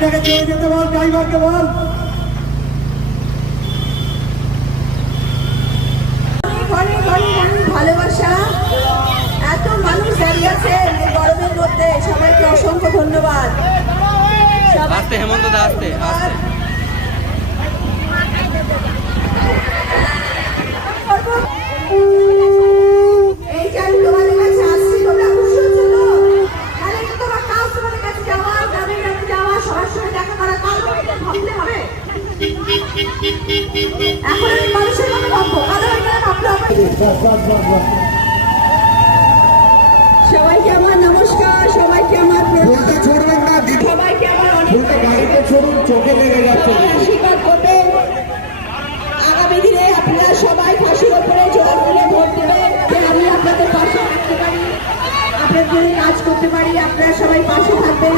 গাড়িটাকে চলে যেতে বল, ড্রাইভারকে বল। ভালোবাসা, এত মানুষ দাঁড়িয়ে আছে গরমের মধ্যে, সবাইকে অসংখ্য ধন্যবাদ। আস্তে হেমন্ত দা, আস্তে আস্তে। এই যে আমি তোমাদের কাছে আসছি, তোমরা খুশি হচ্ছো তো? তাহলে কিন্তু তোমার কাজ তোমাদের কাছে যাওয়া, গ্রামে গ্রামে যাওয়া, সবার সঙ্গে দেখা করা, কাজ ভাবতে হবে। এখন আমি মানুষের মতো ভাববো, কারণ এখানে ভাবতে হবে। সবাইকে আমার নমস্কার, সবাইকে আমার সবাইকে আমার অনেক আশীর্বাদ করবেন। আগামী দিনে আপনারা সবাই ফাঁসির ওপরে জোর করে ভোট দেবেন, যে আমি আপনাদের পাশে থাকতে পারি, আপনাদের জন্য কাজ করতে পারি। আপনারা সবাই পাশে থাকবেন।